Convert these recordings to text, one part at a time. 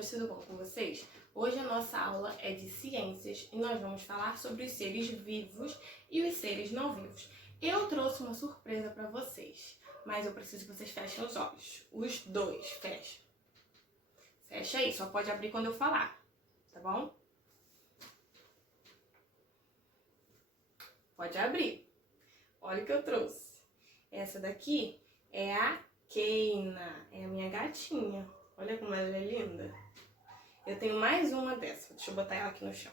professores, tudo bom com vocês? Hoje a nossa aula é de ciências e nós vamos falar sobre os seres vivos e os seres não vivos. Eu trouxe uma surpresa para vocês, mas eu preciso que vocês fechem os olhos. Os dois, fecha. Fecha aí, só pode abrir quando eu falar, tá bom? Pode abrir. Olha o que eu trouxe. Essa daqui é a Keina, é a minha gatinha. Olha como ela é linda. Eu tenho mais uma dessa. Deixa eu botar ela aqui no chão.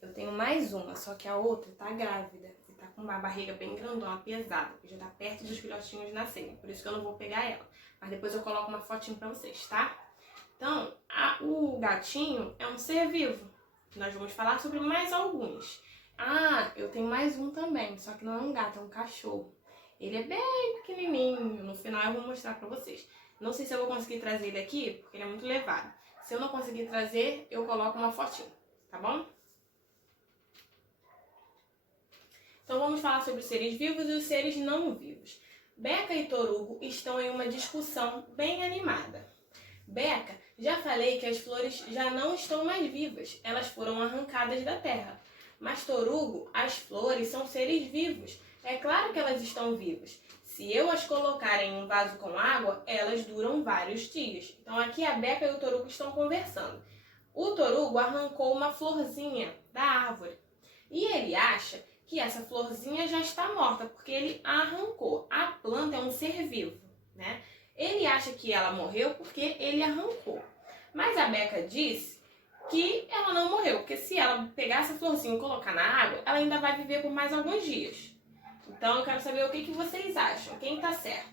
Eu tenho mais uma, só que a outra tá grávida. E tá com uma barriga bem grandona, pesada. Já tá perto dos filhotinhos nascerem. Por isso que eu não vou pegar ela. Mas depois eu coloco uma fotinho pra vocês, tá? Então, o gatinho é um ser vivo. Nós vamos falar sobre mais alguns. Ah, eu tenho mais um também. Só que não é um gato, é um cachorro. Ele é bem pequenininho. No final eu vou mostrar pra vocês. Não sei se eu vou conseguir trazer ele aqui, porque ele é muito levado. Se eu não conseguir trazer, eu coloco uma fotinho, tá bom? Então vamos falar sobre os seres vivos e os seres não vivos. Beca e Torugo estão em uma discussão bem animada. Beca, já falei que as flores já não estão mais vivas, elas foram arrancadas da terra. Mas Torugo, as flores são seres vivos, é claro que elas estão vivas. Se eu as colocar em um vaso com água, elas duram vários dias. Então aqui a Beca e o Torugo estão conversando. O Torugo arrancou uma florzinha da árvore. E ele acha que essa florzinha já está morta, porque ele arrancou. A planta é um ser vivo, né? Ele acha que ela morreu porque ele arrancou. Mas a Beca disse que ela não morreu, porque se ela pegar essa florzinha e colocar na água, ela ainda vai viver por mais alguns dias. Então eu quero saber o que vocês acham. Quem tá certo?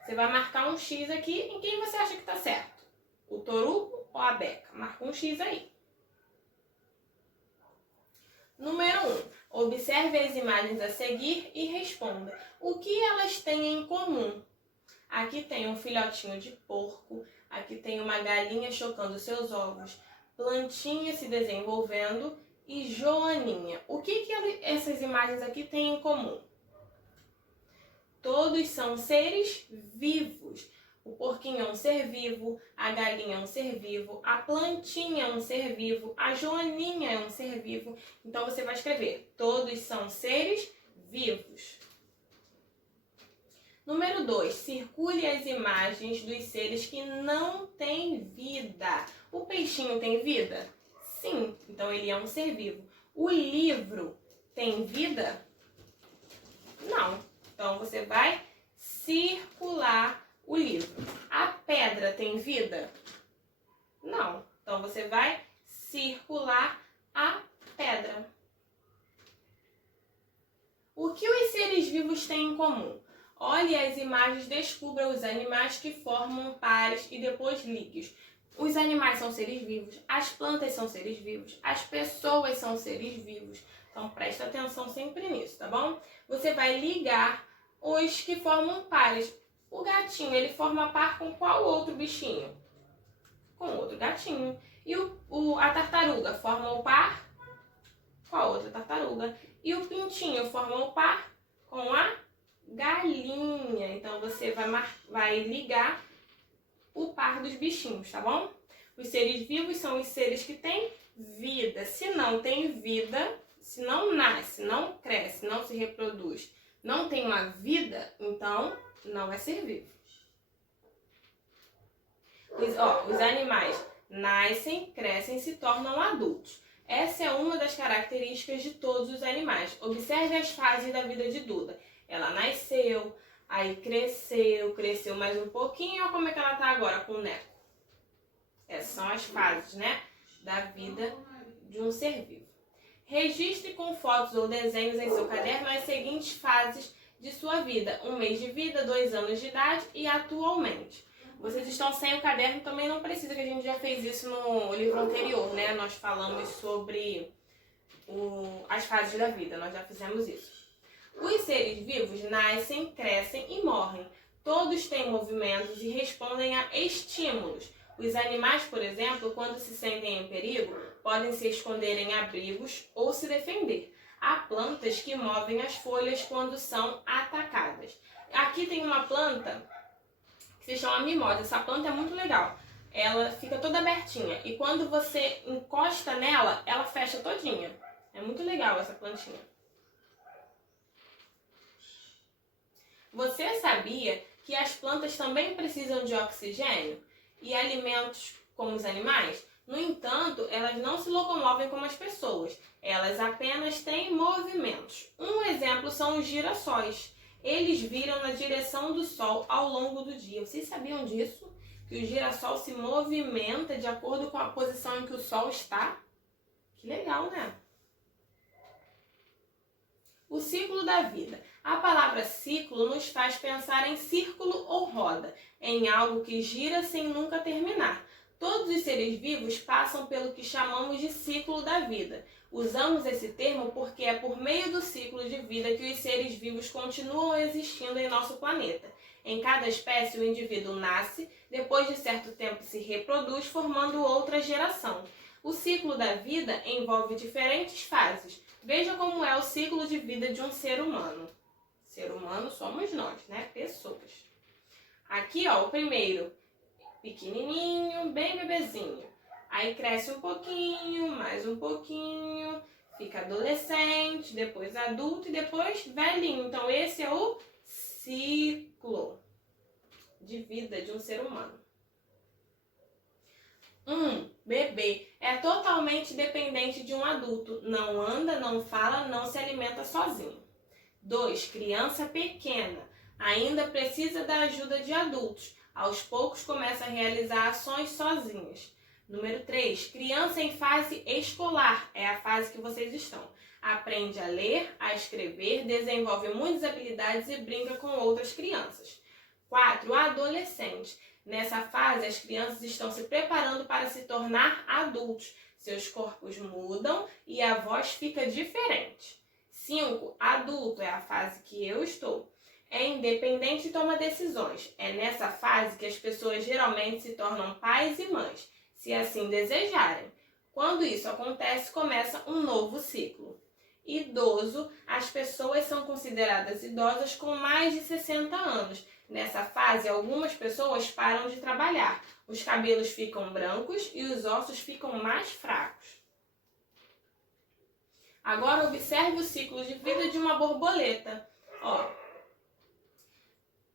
Você vai marcar um X aqui em quem você acha que tá certo. O Torugo ou a Beca? Marca um X aí. Número 1. Observe as imagens a seguir e responda. O que elas têm em comum? Aqui tem um filhotinho de porco. Aqui tem uma galinha chocando seus ovos. Plantinha se desenvolvendo e Joaninha. O que essas imagens aqui têm em comum? Todos são seres vivos. O porquinho é um ser vivo, a galinha é um ser vivo, a plantinha é um ser vivo, a joaninha é um ser vivo. Então você vai escrever, todos são seres vivos. Número 2, circule as imagens dos seres que não têm vida. O peixinho tem vida? Sim, então ele é um ser vivo. O livro tem vida? Não. Então você vai circular o livro. A pedra tem vida? Não. Então você vai circular a pedra. O que os seres vivos têm em comum? Olhe as imagens, descubra os animais que formam pares e depois ligue-os. Os animais são seres vivos, as plantas são seres vivos, as pessoas são seres vivos. Então presta atenção sempre nisso, tá bom? Você vai ligar os que formam pares. O gatinho, ele forma par com qual outro bichinho? Com outro gatinho. E a tartaruga forma o par com a outra tartaruga. E o pintinho forma o par com a galinha. Então você vai ligar o par dos bichinhos, tá bom? Os seres vivos são os seres que têm vida. Se não tem vida, se não nasce, não cresce, não se reproduz, não tem uma vida, então não é ser vivo. Os animais nascem, crescem, se tornam adultos. Essa é uma das características de todos os animais. Observe as fases da vida de Duda. Ela nasceu, aí cresceu mais um pouquinho. Olha como é que ela tá agora com o Neco. Essas são as fases, né, da vida de um ser vivo. Registre com fotos ou desenhos em seu caderno as seguintes fases de sua vida. 1 mês de vida, 2 anos de idade e atualmente. Vocês estão sem o caderno, também não precisa, que a gente já fez isso no livro anterior, né? Nós falamos sobre as fases da vida, nós já fizemos isso. Os seres vivos nascem, crescem e morrem. Todos têm movimentos e respondem a estímulos. Os animais, por exemplo, quando se sentem em perigo, podem se esconder em abrigos ou se defender. Há plantas que movem as folhas quando são atacadas. Aqui tem uma planta que se chama mimosa. Essa planta é muito legal. ela fica toda abertinha. E quando você encosta nela, ela fecha todinha. É muito legal essa plantinha. Você sabia que as plantas também precisam de oxigênio e alimentos como os animais? No entanto, elas não se locomovem como as pessoas. Elas apenas têm movimentos. Um exemplo são os girassóis. Eles viram na direção do sol ao longo do dia. Vocês sabiam disso? Que o girassol se movimenta de acordo com a posição em que o sol está? Que legal, né? O ciclo da vida. A palavra ciclo nos faz pensar em círculo ou roda, em algo que gira sem nunca terminar. Todos os seres vivos passam pelo que chamamos de ciclo da vida. Usamos esse termo porque é por meio do ciclo de vida que os seres vivos continuam existindo em nosso planeta. Em cada espécie, o indivíduo nasce, depois de certo tempo se reproduz, formando outra geração. O ciclo da vida envolve diferentes fases. Veja como é o ciclo de vida de um ser humano. Ser humano somos nós, né? Pessoas. Aqui, ó, o primeiro, pequenininho, bem bebezinho. Aí cresce um pouquinho, mais um pouquinho, fica adolescente, depois adulto e depois velhinho. Então, esse é o ciclo de vida de um ser humano. Bebê é totalmente dependente de um adulto. Não anda, não fala, não se alimenta sozinho. 2. Criança pequena. Ainda precisa da ajuda de adultos. Aos poucos começa a realizar ações sozinhas. Número 3. Criança em fase escolar. É a fase que vocês estão. Aprende a ler, a escrever, desenvolve muitas habilidades e brinca com outras crianças. 4. Adolescente. Nessa fase, as crianças estão se preparando para se tornar adultos. Seus corpos mudam e a voz fica diferente. 5. Adulto é a fase que eu estou. É independente e toma decisões. É nessa fase que as pessoas geralmente se tornam pais e mães, se assim desejarem. Quando isso acontece, começa um novo ciclo. Idoso, as pessoas são consideradas idosas com mais de 60 anos. Nessa fase, algumas pessoas param de trabalhar. Os cabelos ficam brancos e os ossos ficam mais fracos. Agora observe o ciclo de vida de uma borboleta. Ó,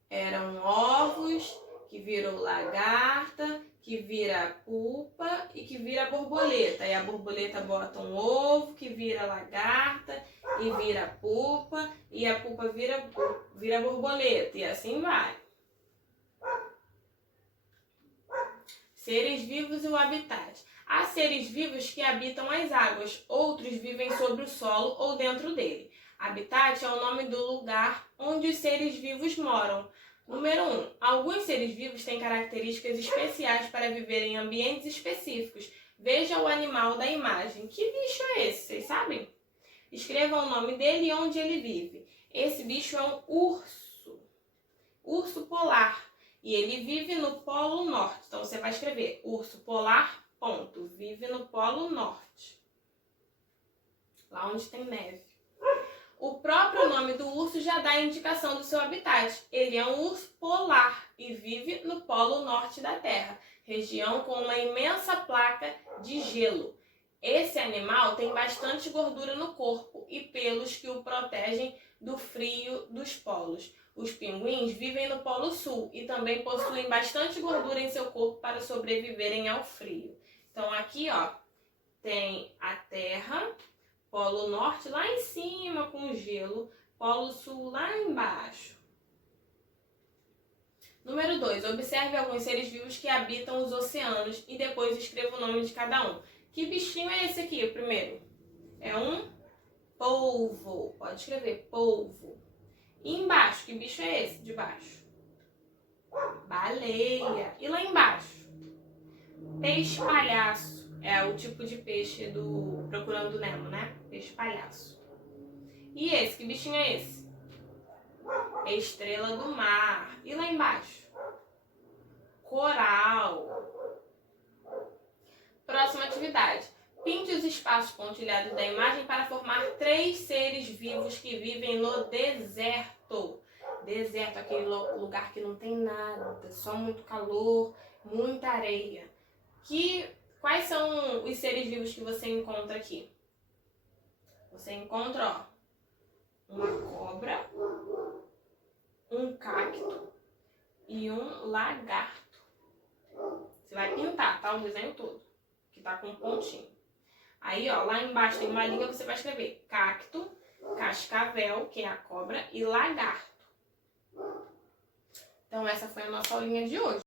eram ovos, que viram lagarta, que vira pupa e que vira borboleta. E a borboleta bota um ovo, que vira lagarta e vira pupa, e a pupa vira borboleta, e assim vai. Seres vivos e o habitat. Há seres vivos que habitam as águas, outros vivem sobre o solo ou dentro dele. Habitat é o nome do lugar onde os seres vivos moram. Número 1. Alguns seres vivos têm características especiais para viver em ambientes específicos. Veja o animal da imagem. Que bicho é esse? Vocês sabem? Escreva o nome dele e onde ele vive. Esse bicho é um urso. Urso polar. E ele vive no Polo Norte. Então você vai escrever urso polar, ponto. Vive no Polo Norte. Lá onde tem neve. O próprio nome do urso já dá a indicação do seu habitat. Ele é um urso polar e vive no Polo Norte da Terra, região com uma imensa placa de gelo. Esse animal tem bastante gordura no corpo e pelos que o protegem do frio dos polos. Os pinguins vivem no Polo Sul e também possuem bastante gordura em seu corpo para sobreviverem ao frio. Então aqui, ó, tem a Terra, Polo Norte lá em cima com gelo, Polo Sul lá embaixo. Número 2. Observe alguns seres vivos que habitam os oceanos e depois escreva o nome de cada um. Que bichinho é esse aqui, o primeiro? É um polvo. Pode escrever polvo. E embaixo, que bicho é esse de baixo? Baleia. E lá embaixo? Peixe palhaço. É o tipo de peixe do Procurando Nemo, né? Peixe palhaço. E esse, que bichinho é esse? Estrela do mar. E lá embaixo? Coral. Próxima atividade. Pinte os espaços pontilhados da imagem para formar 3 seres vivos que vivem no deserto. Deserto, aquele lugar que não tem nada, só muito calor, muita areia. Quais são os seres vivos que você encontra aqui? Você encontra, ó, uma cobra, um cacto e um lagarto. Você vai pintar, tá? O desenho todo, que tá com um pontinho. Aí, ó, lá embaixo tem uma linha, você vai escrever cacto, cascavel, que é a cobra, e lagarto. Então, essa foi a nossa aulinha de hoje.